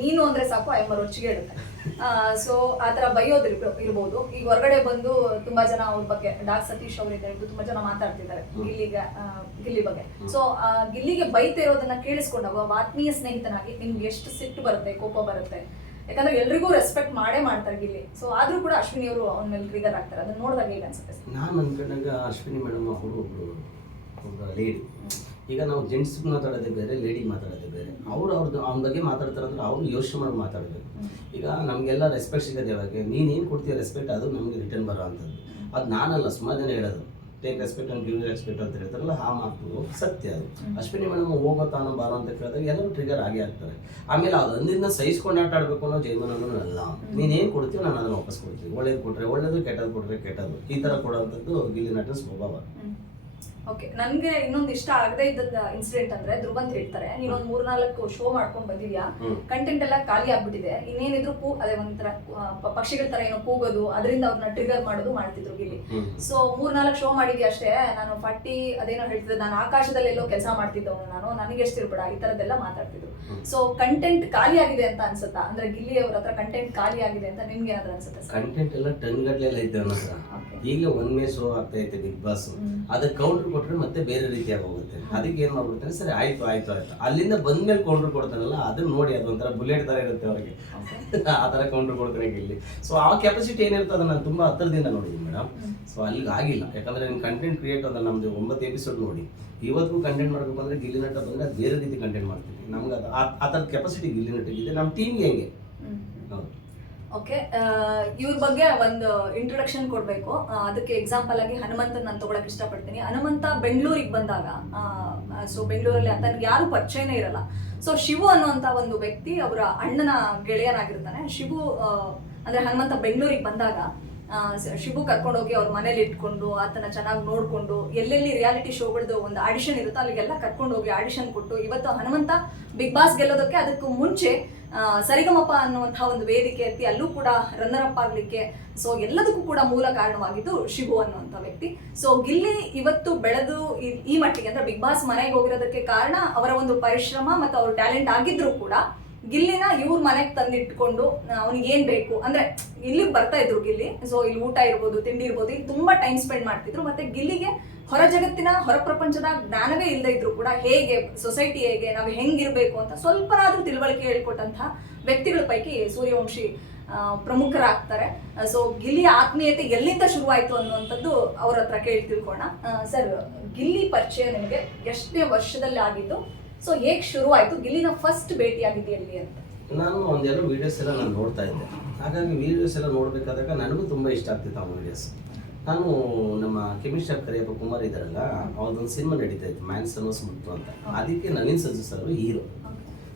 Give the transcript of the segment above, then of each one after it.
ನೀನು ಅಂದ್ರೆ ಸಾಕು ಅಯ್ಯಮ್ಮ ರೊಚ್ಚಿಗೆ ಇಡುತ್ತೆ. ಸೊ ಆ ತರ ಬೈಯೋದು ಇರ್ಬೋದು. ಈಗ ಹೊರಗಡೆ ಬಂದು ತುಂಬಾ ಜನ ಅವ್ರ ಬಗ್ಗೆ ಡಾಕ್ ಸತೀಶ್ ಅವರಿಂದ ಹಿಡಿದು ತುಂಬಾ ಜನ ಮಾತಾಡ್ತಿದ್ದಾರೆ ಗಿಲ್ಲಿ ಬಗ್ಗೆ. ಸೊ ಗಿಲ್ಲಿಗೆ ಬೈತಿರೋದನ್ನ ಕೇಳಿಸ್ಕೊಂಡಾಗ ಒಬ್ಬ ಆತ್ಮೀಯ ಸ್ನೇಹಿತನಾಗಿ ನಿಮ್ಗೆ ಎಷ್ಟು ಸಿಟ್ಟು ಬರುತ್ತೆ, ಕೋಪ ಬರುತ್ತೆ. ಯಾಕಂದ್ರೆ ಎಲ್ರಿಗೂ ರೆಸ್ಪೆಕ್ಟ್ ಮಾಡೇ ಮಾಡ್ತಾರೆ ಗಿಲ್ಲಿ. ಸೊ ಆದ್ರೂ ಕೂಡ ಅಶ್ವಿನಿ ಅವರು ಅವನ ಮೇಲೆ ಟ್ರಿಗರ್ ಆಗ್ತಾರೆ. ಅದನ್ನ ನೋಡಿದಾಗ ಹೇಗೆ ಅನ್ಸುತ್ತೆ? ನಾನು ಅನ್ಕೊಂಡಾಗ ಅಶ್ವಿನಿ ಮೇಡಮ್ ಅವರು ಒಬ್ಬ ಲೇಡಿ. ಈಗ ನಾವು ಜೆಂಟ್ಸ್ ಮಾತಾಡೋದೇ ಬೇರೆ, ಲೇಡಿ ಮಾತಾಡೋದೇ ಬೇರೆ. ಅವ್ರದ್ದು ಅವನ ಬಗ್ಗೆ ಮಾತಾಡ್ತಾರಂದ್ರೆ ಅವ್ರು ಯೋಚನೆ ಮಾಡಿ ಮಾತಾಡಬೇಕು. ಈಗ ನಮಗೆಲ್ಲ ರೆಸ್ಪೆಕ್ಟ್ ಸಿಗೋದು ಯಾವಾಗ ನೀನೇನು ಕೊಡ್ತೀಯ ರೆಸ್ಪೆಕ್ಟ್, ಅದು ನಮಗೆ ರಿಟರ್ನ್ ಬರೋ ಅಂಥದ್ದು. ಅದು ನಾನಲ್ಲ, ಸುಮಾರು ಜನ ಹೇಳೋದು take respect and give respect ಅಂತ ಹೇಳ್ತಾರಲ್ಲ, ಆ ಮಾತು ಸತ್ಯ. ಅದು ಅಶ್ವಿನಿ ಮೇಡಮ್ ಹೋಗೋ ತಾನು ಬಾರೋ ಅಂತ ಕೇಳಿದಾಗ ಎಲ್ಲರೂ ಟ್ರಿಗರ್ ಆಗೇ ಆಗ್ತಾರೆ. ಆಮೇಲೆ ಅದು ಅಂದಿನ ಸಹಿಸ್ಕೊಂಡು ಆಟ ಆಡಬೇಕು ಅನ್ನೋ ಜೈಮನೂ ಅಲ್ಲ. ನೀನೇನು ಕೊಡ್ತೀವಿ ನಾನು ಅದನ್ನು ವಾಪಸ್ ಕೊಡ್ತೀವಿ. ಒಳ್ಳೇದು ಕೊಟ್ಟರೆ ಒಳ್ಳೇದು, ಕೆಟ್ಟದ್ದು ಕೊಟ್ಟರೆ ಕೆಟ್ಟದ್ದು, ಈ ಥರ ಕೊಡೋವಂಥದ್ದು ಗಿಲ್ಲಿ ನಟನ ಸ್ವಭಾವ. ಓಕೆ, ನನಗೆ ಇನ್ನೊಂದು ಇಷ್ಟ ಆಗದೆ ಇದ್ದ ಇನ್ಸಿಡೆಂಟ್ ಅಂದ್ರೆ ಧ್ರುವಂತ್ ಹೇಳ್ತಾರೆ, ನೀನೊಂದು 3-4 ಶೋ ಮಾಡ್ಕೊಂಡು ಬಂದಿದ್ಯಾ, ಕಂಟೆಂಟ್ ಎಲ್ಲ ಖಾಲಿ ಆಗ್ಬಿಟ್ಟಿದೆ, ಇನ್ನೇನಿದ್ರು ಅದೇ ಒಂಥರ ಪಕ್ಷಿಗಳ ತರ ಏನೋ ಕೂಗೋದು, ಅದರಿಂದ ಅವ್ರನ್ನ ಟ್ರಿಗರ್ ಮಾಡೋದು ಮಾಡ್ತಿದ್ರು ಗಿಲ್ಲಿ. ಸೊ 3-4 ಶೋ ಮಾಡಿದ್ಯಾ ಅಷ್ಟೇ, ನಾನು 40 ಅದೇನೋ ಹೇಳ್ತಿದ್ದೆ, ನಾನು ಆಕಾಶದಲ್ಲಿ ಎಲ್ಲೋ ಕೆಲಸ ಮಾಡ್ತಿದ್ದವನು, ನಾನು ನನಗೆ ಎಷ್ಟಿರ್ಬೇಡ, ಈ ತರದ್ದೆಲ್ಲ ಮಾತಾಡ್ತಿದ್ರು. ಸೊ ಕಂಟೆಂಟ್ ಖಾಲಿ ಆಗಿದೆ ಅಂತ ಅನ್ಸುತ್ತಾ? ಅಂದ್ರೆ ಗಿಲ್ಲಿ ಅವ್ರ ಹತ್ರ ಕಂಟೆಂಟ್ ಖಾಲಿ ಆಗಿದೆ ಅಂತ ನಿಮ್ಗೆ ಏನಾದ್ರು ಅನ್ಸುತ್ತೆ? ಕಂಟೆಂಟ್ ಎಲ್ಲ ಟನ್ ಗಟ್ಲೆ ಇದ್ದೆ ಅವನ ಹತ್ರ. ಈಗ ಒನ್ಮೇ ಶೋ ಆಗ್ತಾ ಐತೆ ಬಿಗ್ ಬಾಸ್, ಅದಕ್ಕೆ ಕೌಂಟರ್ ಕೊಟ್ರೆ ಮತ್ತೆ ಬೇರೆ ರೀತಿಯಾಗಿ ಹೋಗುತ್ತೆ. ಅದಕ್ಕೆ ಏನ್ ಮಾಡ್ಬಿಡ್ತಾನೆ, ಸರಿ ಆಯ್ತು ಆಯ್ತು ಆಯ್ತು, ಅಲ್ಲಿಂದ ಬಂದ್ಮೇಲೆ ಕೌಂಟರ್ ಕೊಡ್ತಾನಲ್ಲ, ಅದನ್ನ ನೋಡಿ ಅದೊಂಥರ ಬುಲೆಟ್ ತರ ಇರುತ್ತೆ ಅವ್ರಿಗೆ, ಆ ತರ ಕೌಂಟರ್ ಕೊಡ್ತಾನೆ ಗಿಲ್ಲಿ. ಸೊ ಆ ಕೆಪಾಸಿಟಿ ಏನಿರ್ತದೆ ನಾನು ತುಂಬಾ ಹತ್ತಿರದಿಂದ ನೋಡಿದ್ದೀನಿ ಮೇಡಮ್. ಸೊ ಅಲ್ಲಿಗೆ ಆಗಿಲ್ಲ, ಯಾಕಂದ್ರೆ ನಿಮ್ ಕಂಟೆಂಟ್ ಕ್ರಿಯೇಟ್ ಅಂದ್ರೆ ನಮ್ದು 9 ಎಪಿಸೋಡ್ ನೋಡಿ ಇವತ್ತಿಗೂ ಕಂಟೆಂಟ್ ಮಾಡ್ಬೇಕು ಅಂದ್ರೆ ಗಿಲ್ಲಿ ನಟ ಬಂದ್ರೆ ಅದು ಬೇರೆ ರೀತಿ ಕಂಟೆಂಟ್ ಮಾಡ್ತೀವಿ. ನಮ್ಗೆ ಅದು ಆ ಥರದ ಕೆಪಾಸಿಟಿ ಗಿಲ್ಲಿ ನಟಿಗಿದೆ, ನಮ್ಮ ಟೀಮ್ಗೆ ಹೆಂಗೆ. ಹೌದು. ಓಕೆ, ಇವ್ರ ಬಗ್ಗೆ ಒಂದು ಇಂಟ್ರೊಡಕ್ಷನ್ ಕೊಡಬೇಕು. ಅದಕ್ಕೆ ಎಕ್ಸಾಂಪಲ್ ಆಗಿ ಹನುಮಂತನ್ ನಾನು ತಗೊಳಕ್ ಇಷ್ಟಪಡ್ತೀನಿ. ಹನುಮಂತ ಬೆಂಗಳೂರಿಗೆ ಬಂದಾಗ, ಸೊ ಬೆಂಗಳೂರಲ್ಲಿ ತನಗೆ ಯಾರು ಪರಿಚಯನೇ ಇರಲ್ಲ. ಸೊ ಶಿವು ಅನ್ನುವಂತ ಒಂದು ವ್ಯಕ್ತಿ ಅವರ ಅಣ್ಣನ ಗೆಳೆಯನಾಗಿರ್ತಾನೆ. ಶಿವು ಅಂದ್ರೆ ಹನುಮಂತ ಬೆಂಗಳೂರಿಗೆ ಬಂದಾಗ ಶಿವು ಕರ್ಕೊಂಡೋಗಿ ಅವ್ರ ಮನೇಲಿ ಇಟ್ಕೊಂಡು ಆತನ ಚೆನ್ನಾಗಿ ನೋಡ್ಕೊಂಡು, ಎಲ್ಲೆಲ್ಲಿ ರಿಯಾಲಿಟಿ ಶೋಗಳದ್ದು ಒಂದು ಆಡಿಷನ್ ಇರುತ್ತೋ ಅಲ್ಲಿಗೆಲ್ಲ ಕರ್ಕೊಂಡೋಗಿ ಆಡಿಷನ್ ಕೊಟ್ಟು, ಇವತ್ತು ಹನುಮಂತ ಬಿಗ್ ಬಾಸ್ ಗೆಲ್ಲೋದಕ್ಕೆ ಅದಕ್ಕೂ ಮುಂಚೆ ಸರಿಗಮಪ ಅನ್ನುವಂತಹ ಒಂದು ವೇದಿಕೆ ಎತ್ತಿ ಅಲ್ಲೂ ಕೂಡ ರನ್ನರ್ ಅಪ್ ಆಗ್ಲಿಕ್ಕೆ, ಸೊ ಎಲ್ಲದಕ್ಕೂ ಕೂಡ ಮೂಲ ಕಾರಣವಾಗಿದ್ದು ಶಿವು ಅನ್ನುವಂಥ ವ್ಯಕ್ತಿ. ಸೊ ಗಿಲ್ಲಿ ಇವತ್ತು ಬೆಳೆದು ಈ ಮಟ್ಟಿಗೆ ಅಂದ್ರೆ ಬಿಗ್ ಬಾಸ್ ಮನೆಗೆ ಹೋಗಿರೋದಕ್ಕೆ ಕಾರಣ ಅವರ ಒಂದು ಪರಿಶ್ರಮ ಮತ್ತು ಅವ್ರ ಟ್ಯಾಲೆಂಟ್ ಆಗಿದ್ರು ಕೂಡ ಗಿಲ್ಲಿನ ಇವ್ರ ಮನೆಗೆ ತಂದಿಟ್ಕೊಂಡು ಅವ್ನಿಗೆ ಏನ್ ಬೇಕು ಅಂದ್ರೆ ಇಲ್ಲಿಗೆ ಬರ್ತಾ ಇದ್ರು ಗಿಲ್ಲಿ. ಸೊ ಇಲ್ಲಿ ಊಟ ಇರ್ಬೋದು, ತಿಂಡಿ ಇರ್ಬೋದು, ಇಲ್ಲಿ ತುಂಬಾ ಟೈಮ್ ಸ್ಪೆಂಡ್ ಮಾಡ್ತಿದ್ರು. ಮತ್ತೆ ಗಿಲ್ಲಿಗೆ ಹೊರ ಜಗತ್ತಿನ ಹೊರ ಪ್ರಪಂಚದ ಜ್ಞಾನವೇ ಇಲ್ಲದೆ ಇದ್ರು ಕೂಡ ಹೇಗೆ ಸೊಸೈಟಿ ಹೇಗೆ ನಾವು ಹೆಂಗಿರ್ಬೇಕು ಅಂತ ಸ್ವಲ್ಪನಾದ್ರೂ ತಿಳುವಳಿಕೆ ಹೇಳ್ಕೊಟ್ಟಂತಹ ವ್ಯಕ್ತಿಗಳ ಪೈಕಿ ಸೂರ್ಯವಂಶಿ ಪ್ರಮುಖರಾಗ್ತಾರೆ. ಸೊ ಗಿಲ್ಲಿಯ ಆತ್ಮೀಯತೆ ಎಲ್ಲಿಂದ ಶುರುವಾಯ್ತು ಅನ್ನುವಂಥದ್ದು ಅವ್ರ ಹತ್ರ ಕೇಳಿ ತಿಳ್ಕೋಣ. ಸರ್, ಗಿಲ್ಲಿ ಪರಿಚಯ ನಿಮಗೆ ಎಷ್ಟನೇ ವರ್ಷದಲ್ಲಿ ಆಗಿದ್ದು? ಸೊ ಹೇಗೆ ಶುರು ಆಯ್ತು? ಗಿಲ್ಲಿನ ಫಸ್ಟ್ ಭೇಟಿ ಆಗಿದ್ದು ಎಲ್ಲಿ ಅಂತ? ನಾನು ಒಂದೆರಡು ವೀಡಿಯೋಸ್ ಎಲ್ಲ ನಾನು ನೋಡ್ತಾ ಇದ್ದೆ. ಹಾಗಾಗಿ ವೀಡಿಯೋಸ್ ಎಲ್ಲ ನೋಡಬೇಕಾದಾಗ ನನಗೂ ತುಂಬ ಇಷ್ಟ ಆಗ್ತಿತ್ತು ಆ ವೀಡಿಯೋಸ್. ನಾನು ನಮ್ಮ ಕೆಮಿಸ್ಟ್ರಿ ಕರಿಯಪ್ಪ ಕುಮಾರ್ ಇದ್ದಾರಲ್ಲ, ಅವ್ರದ್ದೊಂದು ಸಿನಿಮಾ ನಡೀತಾ ಇತ್ತು, ಮ್ಯಾನ್ ಸನೋಸ್ ಮುಟ್ಟು ಅಂತ. ಅದಕ್ಕೆ ನವೀನ್ ಸಜ್ಜು ಸರ್ ಹೀರೋ.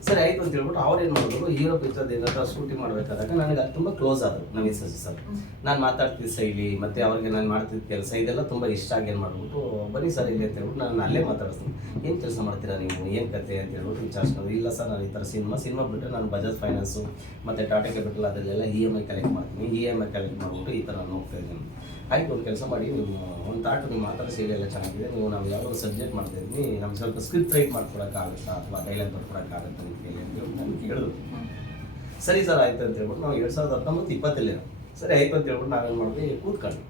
ಸರಿ ಆಯ್ತು ಅಂತ ಹೇಳ್ಬಿಟ್ಟು ಅವ್ರು ಏನು ಮಾಡಿದ್ರು, ಹೀರೋ ಪಿಕ್ಚರ್ ಏನಾದ್ರು ಶೂಟಿಂಗ್ ಮಾಡಬೇಕಾದಾಗ ನನಗೆ ಅದು ತುಂಬ ಕ್ಲೋಸ್ ಆದರು ನವೀನ್ ಸಜ್ಜು ಸರ್. ನಾನು ಮಾತಾಡ್ತಿದ್ದ ಶೈಲಿ ಮತ್ತು ಅವ್ರಿಗೆ ನಾನು ಮಾಡ್ತಿದ್ದ ಕೆಲಸ ಇದೆಲ್ಲ ತುಂಬ ಇಷ್ಟ ಆಗಿ ಏನು ಮಾಡ್ಬಿಟ್ಟು, ಬನ್ನಿ ಸರ್ ಇಲ್ಲಿ ಅಂತ ಹೇಳ್ಬಿಟ್ಟು ನಾನು ಅಲ್ಲೇ ಮಾತಾಡ್ತೀನಿ. ಏನು ಕೆಲಸ ಮಾಡ್ತೀರಾ ನೀವು, ಏನು ಕತೆ ಅಂತ ಹೇಳ್ಬಿಟ್ಟು ವಿಚಾರಿಸ್ಕೊಂಡು, ಇಲ್ಲ ಸರ್ ನಾನು ಈ ಥರ ಸಿನಿಮಾ ಬಿಟ್ಟರೆ ನಾನು ಬಜಾಜ್ ಫೈನಾನ್ಸು ಮತ್ತು ಟಾಟಾ ಕ್ಯಾಪಿಟಲ್ ಅದರಲ್ಲೆಲ್ಲ EMI ಕಲೆಕ್ಟ್ ಮಾಡ್ತೀನಿ, EMI ಕಲೆಕ್ಟ್ ಮಾಡಿಬಿಟ್ಟು ಈ ಥರ ನಾನು ಹೋಗ್ತಾ ಇದ್ದೀನಿ. ಆಯಿತು, ಒಂದು ಕೆಲಸ ಮಾಡಿ, ನೀವು ಒಂದು ತಾಟು ನೀವು ಮಾತಾಡೋ ಶೈಲಿ ಎಲ್ಲ ಚೆನ್ನಾಗಿದೆ, ನೀವು ನಾವು ಯಾವುದೋ ಸಬ್ಜೆಕ್ಟ್ ಮಾಡ್ತಾಯಿದ್ದೀನಿ, ನಮ್ಗೆ ಸ್ವಲ್ಪ ಸ್ಕ್ರಿಪ್ಟ್ ರೈಟ್ ಮಾಡ್ಕೊಡೋಕ್ಕಾಗುತ್ತಾ ಅಥವಾ ಡೈಲಾಗ್ ಬರ್ಕೊಡೋಕ್ಕಾಗುತ್ತಾ ಅಂತ ಹೇಳಿ ಅಂತ ಹೇಳ್ಬಿಟ್ಟು ನನಗೆ ಕೇಳಿದ್ರು. ಸರಿ ಸರ್ ಆಯಿತು ಅಂತ ಹೇಳ್ಬಿಟ್ಟು ನಾವು 2019-20 ಸರಿ ಆಯಿತು ಅಂತ ಹೇಳ್ಬಿಟ್ಟು ನಾವೇನು ಮಾಡಿದ್ವಿ, ಕೂತ್ಕೊಂಡು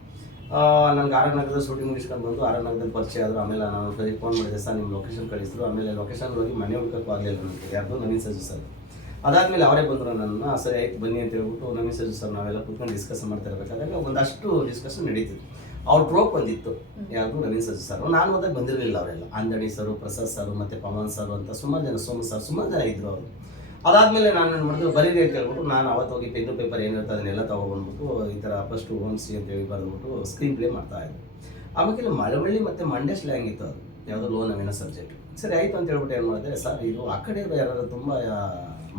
ನನಗೆ ಆರನಗರದ ಶೂಟಿಂಗ್ ಮುಗಿಸ್ಕೊಂಡು ಬಂದು ಆರನಗರದಲ್ಲಿ ಪರಿಚಯ ಆದರು. ಆಮೇಲೆ ನಾನು ಫೋನ್ ಮಾಡಿದೆ, ಸರ್ ನಿಮ್ಮ ಲೊಕೇಶನ್ ಕಳಿಸಿದ್ರು. ಆಮೇಲೆ ಲೊಕೇಶನ್ ಹೋಗಿ ಮನೆ ಹುಡ್ಕೋಕ್ಕೂ ಆಗಲಿಲ್ಲ ನನಗೆ, ಯಾರ್ದು ನವೀನ್ ಸಜ್ಜು ಸರ್. ಅದಾದಮೇಲೆ ಅವರೇ ಬಂದರು ನನ್ನ, ಸರಿ ಆಯ್ತು ಬನ್ನಿ ಅಂತ ಹೇಳ್ಬಿಟ್ಟು ನವೀನ್ ಸಜ್ಜು ಸರ್ ನಾವೆಲ್ಲ ಕೂತ್ಕೊಂಡು ಡಿಸ್ಕಸ್ ಮಾಡ್ತಾ ಇರಬೇಕಾದಾಗ ಒಂದಷ್ಟು ಡಿಸ್ಕಷನ್ ನಡೀತಿತ್ತು. ಅವ್ರ ಟ್ರೋಪ್ ಬಂದಿತ್ತು, ಯಾವುದು ನವೀನ್ ಸಜ್ಜು ಸರ್. ನಾನು ಹೋದಾಗ ಬಂದಿರಲಿಲ್ಲ ಅವರೆಲ್ಲ, ಅಂದಣಿ ಸರು, ಪ್ರಸಾದ್ ಸರು ಮತ್ತು ಪವನ್ ಸರು ಅಂತ ಸುಮಾರು ಜನ, ಸೋಮ ಸರ್ ಸುಮಾರು ಜನ ಇದ್ದರು ಅವರು. ಅದಾದಮೇಲೆ ನಾನು ಏನು ಮಾಡಿದ್ರು, ಬರೀರಿ ಅಂತ ಹೇಳ್ಬಿಟ್ಟು ನಾನು ಅವತ್ತು ಹೋಗಿ ಪೆನ್ನು ಪೇಪರ್ ಏನಿರುತ್ತೆ ಅದನ್ನೆಲ್ಲ ತೊಗೊಬಂದ್ಬಿಟ್ಟು ಈ ಥರ ಫಸ್ಟು ಓಮ್ಸಿ ಅಂತೇಳಿ ಬರೆದ್ಬಿಟ್ಟು ಸ್ಕ್ರೀನ್ ಪ್ಲೇ ಮಾಡ್ತಾಯಿದ್ದೆ. ಆಮೇಲೆ ಮಳವಳ್ಳಿ ಮತ್ತು ಮಂಡ್ಯ ಸ್ಲ್ಯಾಂಗ್ ಇತ್ತು, ಅದು ಯಾವುದೋ ಲೋ ನವೀನ ಸಬ್ಜೆಕ್ಟ್. ಸರಿ ಆಯಿತು ಅಂತ ಹೇಳ್ಬಿಟ್ಟು ಏನು ಮಾಡಿದೆ, ಸರ್ ಇದು ಆ ಕಡೆ ಯಾರು ತುಂಬ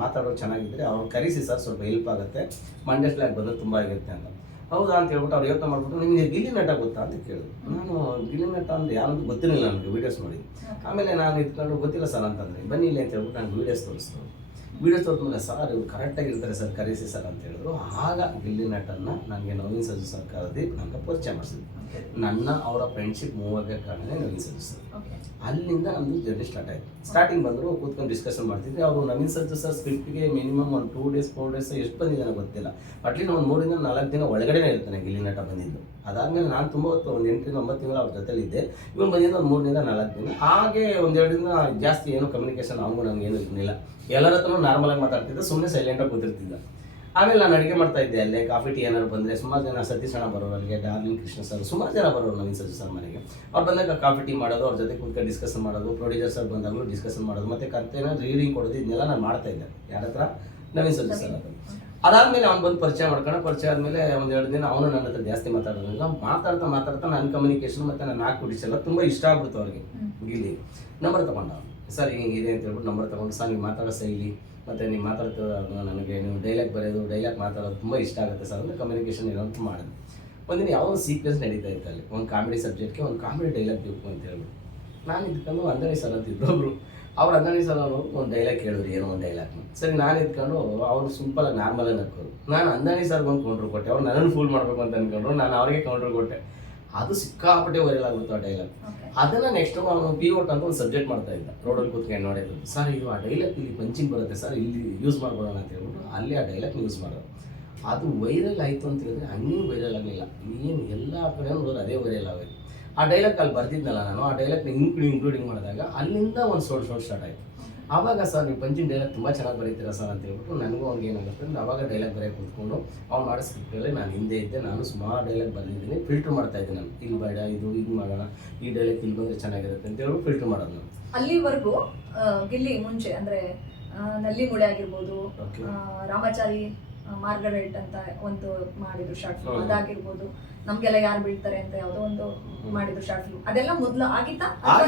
ಮಾತಾಡೋದು ಚೆನ್ನಾಗಿದ್ದರೆ ಅವ್ರು ಕರೆಸಿ ಸರ್, ಸ್ವಲ್ಪ ಹೆಲ್ಪ್ ಆಗುತ್ತೆ, ಮಂಡ್ಯ ಸ್ಲ್ಯಾಂಗ್ ಬಂದು ತುಂಬ ಆಗಿರುತ್ತೆ ಅಂತ. ಹೌದಾ ಅಂತ ಹೇಳ್ಬಿಟ್ಟು ಅವ್ರು ಯೋಚನೆ ಮಾಡ್ಬಿಟ್ಟು, ನಿಮಗೆ ಗಿಲ್ಲಿ ನಟ ಗೊತ್ತಾ ಅಂತ ಕೇಳಿದ್ರು. ನಾನು ಗಿಲ್ಲಿ ನಟ ಅಂದರೆ ಯಾರಂತೂ ಗೊತ್ತಿರಲಿಲ್ಲ ನನಗೆ, ವೀಡಿಯೋಸ್ ನೋಡಿ. ಆಮೇಲೆ ನಾನು ಇಟ್ಕೊಂಡು ಗೊತ್ತಿಲ್ಲ ಸರ್ ಅಂತಂದರೆ, ಬನ್ನಿ ಇಲ್ಲಿ ಅಂತ ಹೇಳ್ಬಿಟ್ಟು ನಾನು ವೀಡಿಯೋಸ್ ತೋರಿಸಿದ್ರು. ವೀಡಿಯೋಸ್ ತೋರಿದ್ಮೇಲೆ ಸರ್ ಇವ್ರು ಕರೆಕ್ಟಾಗಿರ್ತಾರೆ ಸರ್, ಕರೆಸಿ ಸರ್ ಅಂತ ಹೇಳಿದ್ರು. ಆಗ ಗಿಲ್ಲಿ ನಟನ್ನ ನನಗೆ ನವೀನ್ ಸಜ್ಜು ಸರ್ ಕರೆದು ನನಗೆ ಪರಿಚಯ ಮಾಡಿಸಿದ್ರು. ನನ್ನ ಅವರ ಫ್ರೆಂಡ್ಶಿಪ್ ಮೂವ್ ಆಗೋ ಕಾರಣನೇ ನವೀನ್ ಸಜ್ಜು ಸರ್. ಓಕೆ. ಅಲ್ಲಿಂದ ನಮ್ಮದು ಜರ್ನಿ ಸ್ಟಾರ್ಟ್ ಆಯಿತು. ಸ್ಟಾರ್ಟಿಂಗ್ ಬಂದರು, ಕೂತ್ಕೊಂಡು ಡಿಸ್ಕಷನ್ ಮಾಡ್ತಿದ್ವಿ. ಅವರು ನವೀನ್ ಸರ್ಜು ಸರ್ ಸ್ಕ್ರಿಪ್ಟ್ಗೆ ಮಿನಿಮಮ್ ಒಂದು 2 days 4 days ಎಷ್ಟು ಬಂದಿದ್ದಾನೆ ಗೊತ್ತಿಲ್ಲ, ಅಟ್ಲೀಸ್ಟ್ ಒಂದು 3 ರಿಂದ 4 ದಿನ ಒಳಗಡೆನೇ ಇರ್ತಾನೆ ಗಿಲ್ಲಿ ನಟ ಬಂದಿದ್ದು. ಅದಾದಮೇಲೆ ನಾನು ತುಂಬ ಹೊತ್ತು ಒಂದು 8 ರಿಂದ 9 ತಿಂಗಳು ಅವ್ರ ಜೊತೆಲಿದ್ದೆ. ಇವನು ಬಂದಿದ್ದು ಒಂದು 3 ರಿಂದ 4 ದಿನ. ಹಾಗೆ ಒಂದೆರಡು ದಿನ ಜಾಸ್ತಿ ಏನು ಕಮ್ಯುನಿಕೇಷನ್ ಅವನಿಗೂ ನಮ್ಗೆ ಏನೂ ಇರಲಿಲ್ಲ. ಎಲ್ಲರ ಹತ್ರನೂ ನಾರ್ಮಲಾಗಿ ಮಾತಾಡ್ತಿದ್ದೆ, ಸುಮ್ಮನೆ ಸೈಲೆಂಟಾಗಿ ಕೂತಿರ್ತಿದ್ದ. ಆಮೇಲೆ ನಾನು ಅಡುಗೆ ಮಾಡ್ತಾ ಇದ್ದೆ ಅಲ್ಲೇ. ಕಾಫಿ ಟೀ ಏನಾದ್ರು ಬಂದರೆ ಸುಮಾರು ಜನ ಸತೀಶ್ ಅಣ್ಣ ಬರೋರು, ಅಲ್ಲಿಗೆ ಡಾರ್ಲಿಂಗ್ ಕೃಷ್ಣ ಸರ್, ಸುಮಾರು ಜನ ಬರೋರು ನವೀನ್ ಸರ್ಜು ಸರ್ ಮನೆಗೆ. ಅವ್ರು ಬಂದಾಗ ಕಾಫಿ ಟೀ ಮಾಡೋದು, ಅವ್ರ ಜೊತೆ ಕೂತ್ಕೊಂಡು ಡಿಸ್ಕಷನ್ ಮಾಡೋದು, ಪ್ರೊಡ್ಯೂಸರ್ ಸರ್ ಬಂದಾಗಲೂ ಡಿಸ್ಕಷನ್ ಮಾಡೋದು, ಮತ್ತು ಕಥೆನ ರೀಡಿಂಗ್ ಕೊಡೋದು, ಇದನ್ನೆಲ್ಲ ನಾನು ಮಾಡ್ತಾ ಇದ್ದೆ. ಯಾರ ಹತ್ರ? ನವೀನ್ ಸರ್ಜು ಸರ್ ಹತ್ರ. ಅದಾದಮೇಲೆ ಅವ್ನು ಬಂದು ಪರಿಚಯ ಆದಮೇಲೆ ಒಂದೆರಡು ದಿನ ಅವನು ನನ್ನ ಹತ್ರ ಜಾಸ್ತಿ ಮಾತಾಡೋದ್ರಿಂದ ಮಾತಾಡ್ತಾ ನನ್ನ ಕಮ್ಯುನಿಕೇಷನ್ ಮತ್ತು ನನ್ನ ಆಕ್ಟಿವಿಟೀಸ್ ಎಲ್ಲ ತುಂಬ ಇಷ್ಟ ಆಗ್ಬಿಡ್ತು ಅವ್ರಿಗೆ. ಗಿಲ್ಲಿ ನಂಬರ್ ತೊಗೊಂಡ, ಸರ್ ಹಿಂಗಿದೆ ಅಂತ ಹೇಳ್ಬಿಟ್ಟು ನಂಬರ್ ತೊಗೊಂಡು, ಸರ್ ನೀವು ಮಾತಾಡೋ ಶೈಲಿ ಮತ್ತು ನೀವು ಮಾತಾಡ್ತಿರೋದು ನನಗೆ, ನೀವು ಡೈಲಾಗ್ ಬರೆಯೋದು, ಡೈಲಾಗ್ ಮಾತಾಡೋದು ತುಂಬ ಇಷ್ಟ ಆಗುತ್ತೆ ಸರ್ ಅಂದರೆ ಕಮ್ಯುನಿಕೇಷನ್ ಏನಂತ ಮಾಡಿದೆ. ಒಂದಿನ ಯಾವುದೋ ಒಂದು ಸೀಕ್ವೆನ್ಸ್ ನಡೀತಾ ಇತ್ತು ಅಲ್ಲಿ, ಒಂದು ಕಾಮಿಡಿ ಸಬ್ಜೆಕ್ಟ್ಗೆ ಒಂದು ಕಾಮಿಡಿ ಡೈಲಾಗ್ ಬೇಕು ಅಂತ ಹೇಳ್ಬಿಟ್ಟು ನಾನು ಇದ್ಕೊಂಡು ಅಂದಣಿ ಸರ್ ಅಂತ ಇದ್ದೊಬ್ರು, ಅವ್ರು ಅಂದಣಿ ಸರ್ ಅವರು ಒಂದು ಡೈಲಾಗ್ ಕೇಳಿದ್ರು, ಏನೋ ಒಂದು ಡೈಲಾಗ್ನ. ಸರಿ ನಾನು ಇದ್ಕೊಂಡು ಅವರು ಸಿಂಪಲಾಗಿ ನಾರ್ಮಲಾಗಿ ನಕ್ಕೋರು. ನಾನು ಅಂದಣಿ ಸರ್ಗೆ ಒಂದು ಕೌಂಟ್ರ್ ಕೊಟ್ಟೆ, ಅವ್ರು ನನ್ನನ್ನು ಫೂಲ್ ಮಾಡಬೇಕು ಅಂತ ಅಂದ್ಕೊಂಡ್ರು, ನಾನು ಅವ್ರಿಗೆ ಕೌಂಟ್ರ್ ಕೊಟ್ಟೆ. ಅದು ಸಿಕ್ಕಾಪಟ್ಟೆ ವೈರಲ್ ಆಗ್ಬಿಡ್ತು ಆ ಡೈಲಾಗ್. ಅದನ್ನು ನೆಕ್ಸ್ಟ್ ಅವನು ಪಿವೋಟ್ ಅಂತ ಒಂದು ಸಬ್ಜೆಕ್ಟ್ ಮಾಡ್ತಾ ಇದ್ದ, ರೋಡಲ್ಲಿ ಕೂತ್ಕೊಂಡು ನೋಡಿದ್ರು. ಸರ್ ಇದು ಆ ಡೈಲಾಗ್ ಇಲ್ಲಿ ಪಂಚಿಂಗ್ ಬರುತ್ತೆ ಸರ್, ಇಲ್ಲಿ ಯೂಸ್ ಮಾಡ್ಬೋಣ ಅಂತ ಹೇಳ್ಬಿಟ್ಟು ಅಲ್ಲಿ ಆ ಡೈಲಾಗ್ ಯೂಸ್ ಮಾಡೋದು. ಅದು ವೈರಲ್ ಆಯಿತು ಅಂತ ಹೇಳಿದ್ರೆ ಹಂಗೇನು ವೈರಲ್ ಆಗಲಿಲ್ಲ, ಏನು ಎಲ್ಲ ಕಡೆ ನೋಡಿದ್ರೆ ಅದೇ ವೈರಲ್ ಆಗೋದು. ಆ ಡೈಲಾಗ್ ಅಲ್ಲಿ ಬರ್ತಿದ್ನಲ್ಲ ನಾನು, ಆ ಡೈಲಾಗ್ನ ಇನ್ಕ್ಲೂಡಿಂಗ್ ಮಾಡಿದಾಗ ಅಲ್ಲಿಂದ ಒಂದು ಸೋಲ್ ಸ್ಟಾರ್ಟ್ ಆಯಿತು. ಆವಾಗ ಸರ್ ನೀವು ಪಂಚಿಂಗ್ ಡೈಲಾಗ್ ತುಂಬ ಚೆನ್ನಾಗಿ ಬರೀತೀರಾ ಸರ್ ಅಂತ ಹೇಳ್ಬಿಟ್ಟು ನನಗೂ ಅವ್ನಿಗೆ ಏನಾಗುತ್ತೆ ಅಂದರೆ ಆವಾಗ ಡೈಲಾಗ್ ಬರೆಯೋಕೆ ಕೂತ್ಕೊಂಡು ಅವ್ನು ಮಾಡೋ ಸ್ಕ್ರಿಪ್ಟಲ್ಲಿ ನಾನು ಹಿಂದೆ ಇದ್ದೆ. ನಾನು ಸುಮಾರು ಡೈಲಾಗ್ ಬರೆದಿದ್ದೀನಿ, ಫಿಲ್ಟ್ರ್ ಮಾಡ್ತಾ ಇದ್ದೆ ನಾನು. ಇಲ್ಲಿ ಬೇಡ, ಇದು ಹಿಂಗೆ ಮಾಡೋಣ, ಈ ಡೈಲಾಗ್ ಇಲ್ಲಿ ಬಂದರೆ ಚೆನ್ನಾಗಿರುತ್ತೆ ಅಂತ ಹೇಳ್ಬಿಟ್ಟು ಫಿಲ್ಟ್ರ್ ಮಾಡೋದು ನಾನು. ಅಲ್ಲಿವರೆಗೂ ಗಿಲ್ಲಿ ಮುಂಚೆ ಅಂದರೆ ನಲ್ಲಿ ಮುಳೆ ಆಗಿರ್ಬೋದು, ರಾಮಾಚಾರಿ ಮಾರ್ಗರೇಟ್ ಅಂತ ಒಂದು ಮಾಡಿದ್ರು ಶಾರ್ಟ್ ಫಿಲ್ಮ್, ಅದಾಗಿರ್ಬೋದು, ನಮ್ಗೆಲ್ಲ ಯಾರು ಬೀಳ್ತಾರೆ ಅಂತ ಯಾವುದೋ ಒಂದು ಮಾಡಿದ್ರು ಶಾರ್ಟ್ ಫಿಲ್ಮ್, ಅದೆಲ್ಲ ಮೊದಲು ಆಗಿತ್ತಾ?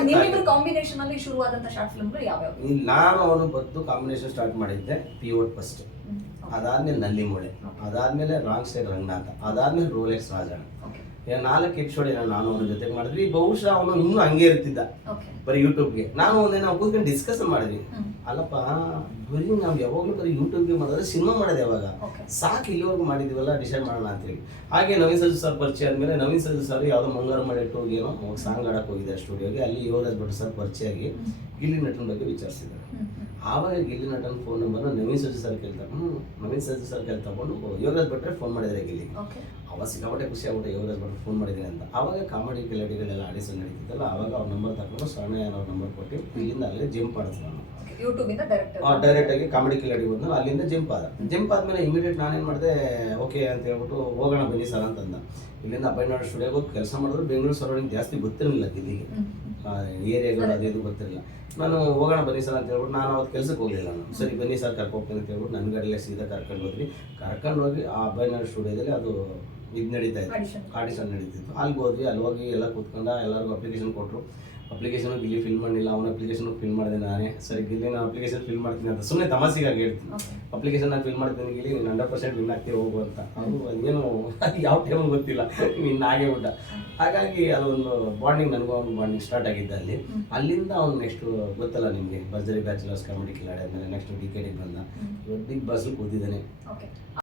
ನಿಮ್ಮಿಬ್ಬರು ಕಾಂಬಿನೇಷನ್ ಅಲ್ಲಿ ಶುರುವಾದಂತ ಶಾರ್ಟ್ ಫಿಲ್ಮ್ಗಳು ಯಾವ್ಯಾವ? ನಾನು ಅವನು ಬದ್ದು ಕಾಂಬಿನೇಷನ್ ಸ್ಟಾರ್ಟ್ ಮಾಡಿದ್ದೆ ಪಿವೋಟ್ ಫಸ್ಟ್, ಅದಾದ್ಮೇಲೆ ನಲ್ಲಿ ಮೂಳೆ, ಅದಾದ್ಮೇಲೆ ರಾಂಗ್ ಸೈಡ್ ರಂಗನಾಥ, ಅದಾದ್ಮೇಲೆ ರೋಲೆಕ್ಸ್ ರಾಜಣ್ಣ. 4 ಎಪಿಸೋಡ್ ನಾನು ಅವನ ಜೊತೆಗೆ ಮಾಡಿದ್ವಿ. ಬಹುಶಃ ಅವನು ಇನ್ನೂ ಹಂಗೆ ಇರ್ತಿದ್ದ ಬರೀ ಯೂಟ್ಯೂಬ್ಗೆ. ನಾವು ನಾವು ಕೂತ್ಕೊಂಡು ಡಿಸ್ಕಷನ್ ಮಾಡಿದ್ವಿ, ಅಲ್ಲಪ್ಪ ಬರೀ ನಾವು ಯಾವಾಗಲೂ ಬರೀ ಯೂಟ್ಯೂಬ್ಗೆ ಮಾಡಿದ್ರೆ ಸಿನಿಮಾ ಮಾಡೋದು ಯಾವಾಗ, ಸಾಕು ಇಲ್ಲಿವರೆಗೂ ಮಾಡಿದ್ವಲ್ಲ, ಡಿಸೈಡ್ ಮಾಡೋಣ ಅಂತೇಳಿ. ಹಾಗೆ ನವೀನ್ ಸರ್ಜು ಸರ್ ಪರಿಚಯ ಆದಮೇಲೆ ನವೀನ್ ಸರ್ಜು ಸರ್ ಯಾವುದೋ ಮಂಗಾರ ಮಾಡಿಟ್ಟು ಏನೋ ಸಾಂಗ್ ಆಡಕ್ಕೆ ಹೋಗಿದ್ದಾರೆ ಸ್ಟುಡಿಯೋಗೆ. ಅಲ್ಲಿ ಯೋಗರಾಜ್ ಭಟ್ ಸರ್ ಪರಿಚಯ ಆಗಿ ಗಿಲ್ಲಿ ನಟನ ಬಗ್ಗೆ ವಿಚಾರಿಸಿದ್ದಾರೆ. ಆವಾಗ ಗಿಲ್ಲಿ ನಟನ ಫೋನ್ ನಂಬರ್ನ ನವೀನ್ ಸರ್ಜು ಸರ್ ತಗೊಂಡು ಯೋಗರಾಜ್ ಭಟ್ರೆ ಫೋನ್ ಮಾಡಿದ್ದಾರೆ ಗಿಲ್ಲಿ. ಅವಾಗ ಸಿಕ್ಕಾಪಟ್ಟೆ ಖುಷಿ ಆಗ್ಬಿಟ್ಟು ಯೋಗರಾಜ್ ಭಟ್ ಫೋನ್ ಮಾಡಿದ್ದೀನಿ ಅಂತ. ಆವಾಗ ಕಾಮಿಡಿ ಕಿಲಾಡಿಗಳೆಲ್ಲ ಆಡಿಷನ್ ನಡೀತಿದ್ದಲ್ಲ, ಆವಾಗ ಅವ್ರ ನಂಬರ್ ತಗೊಂಡು ಸ್ವರ್ಣಯ್ಯ ಅವ್ರ ನಂಬರ್ ಕೊಟ್ಟು ಇಲ್ಲಿಂದ ಅಲ್ಲಿಗೆ ಜಂಪ್ ಮಾಡಿದ್ರು. ನಾನು ಡೈರೆಕ್ಟ್ ಆಗಿ ಕಾಮಿಡಿ ಕಿಲಾಡಿ ಬಂದು ಅಲ್ಲಿಂದ ಜಂಪ್ ಆದ್ಮೇಲೆ ಇಮಿಡಿಯೇಟ್ ನಾನೇನು ಮಾಡಿದೆ, ಓಕೆ ಅಂತ ಹೇಳ್ಬಿಟ್ಟು ಹೋಗೋಣ ಬನ್ನಿ ಸರ್ ಅಂತಂದ. ಇಲ್ಲಿಂದ ಅಬ್ಬಯ್ಯನಾಡು ಸ್ಟುಡಿಯೋಗೆ ಹೋಗಿ ಕೆಲಸ ಮಾಡಿದ್ರು. ಬೆಂಗಳೂರು ಸರೌಂಡಿಂಗ್ ಜಾಸ್ತಿ ಗೊತ್ತಿರಲಿಲ್ಲ ಗಿಲ್ಲಿಗೆ, ಏರಿಯಾಗಳು ಅದು ಇದು ಗೊತ್ತಿರಲಿಲ್ಲ. ನಾನು ಹೋಗೋಣ ಬನ್ನಿ ಸರ್ ಅಂತ ಹೇಳ್ಬಿಟ್ಟು ನಾನು ಅವತ್ತು ಕೆಲಸಕ್ಕೆ ಹೋಗಲಿಲ್ಲ. ನಾನು ಸರಿ ಬನ್ನಿ ಸರ್ ಕರ್ಕೊಂಡು ಹೋಗ್ತೀನಿ ಅಂತ ಹೇಳ್ಬಿಟ್ಟು ನನ್ನ ಗಾಡಿಯಲ್ಲೇ ಸೀದಾ ಕರ್ಕೊಂಡು ಹೋಗಿ ಆ ಅಬ್ಬಯ್ಯನಾಡು ಸ್ಟುಡಿಯೋದಲ್ಲಿ ಅದು ಇದು ನಡೀತಾ ಇತ್ತು, ಆಡಿಷನ್ ನಡೀತಿತ್ತು. ಅಲ್ಲಿ ಹೋದ್ವಿ, ಅಲ್ಲಿ ಹೋಗಿ ಎಲ್ಲ ಕೂತ್ಕೊಂಡ ಎಲ್ಲರಿಗೂ ಅಪ್ಲಿಕೇಶನ್ ಕೊಟ್ಟರು. ಅಪ್ಲಿಕೇಶನ್ ಗಿಲ್ಲಿ ಫಿಲ್ ಮಾಡಲಿಲ್ಲ, ಅವನ ಅಪ್ಲಿಕೇಶನ್ ಫಿಲ್ ಮಾಡಿದೆ ನಾನೇ. ಸರಿ ಗಿಲ್ಲಿ ನಾನು ಅಪ್ಲಿಕೇಶನ್ ಫಿಲ್ ಮಾಡ್ತೀನಿ ಅಂತ ಸುಮ್ಮನೆ ತಮಾಷೆಗಾಗಿ ಹೇಳ್ತೀನಿ, ಅಪ್ಲಿಕೇಶನ್ ನಾನು ಫಿಲ್ ಮಾಡ್ತೀನಿ ಗಿಲ್ಲಿ, ನೀನು 100% ವಿನ್ ಆಗ್ತೀವಿ ಹೋಗು ಅಂತ. ಅದು ಏನು ಯಾವ ಟೈಮಲ್ಲಿ ಗೊತ್ತಿಲ್ಲ, ವಿನ್ ಆಗೇ ಊಟ. ಹಾಗಾಗಿ ಅದೊಂದು ಬಾಂಡಿಂಗ್, ನನಗೂ ಅವ್ನು ಬಾಂಡಿಂಗ್ ಸ್ಟಾರ್ಟ್ ಆಗಿದ್ದ ಅಲ್ಲಿ. ಅಲ್ಲಿಂದ ಅವ್ನು ನೆಕ್ಸ್ಟು ಗೊತ್ತಲ್ಲ ನಿಮಗೆ, ಭರ್ಜರಿ ಬ್ಯಾಚುಲರ್ಸ್, ಕಾಮಿಡಿ ಕಿಲಾಡಿ ಆದಮೇಲೆ ನೆಕ್ಸ್ಟ್ DKD ಬಂದ, ಬಿಗ್ ಬಾಸ್ಗೆ ಕೂತಿದ್ದಾನೆ.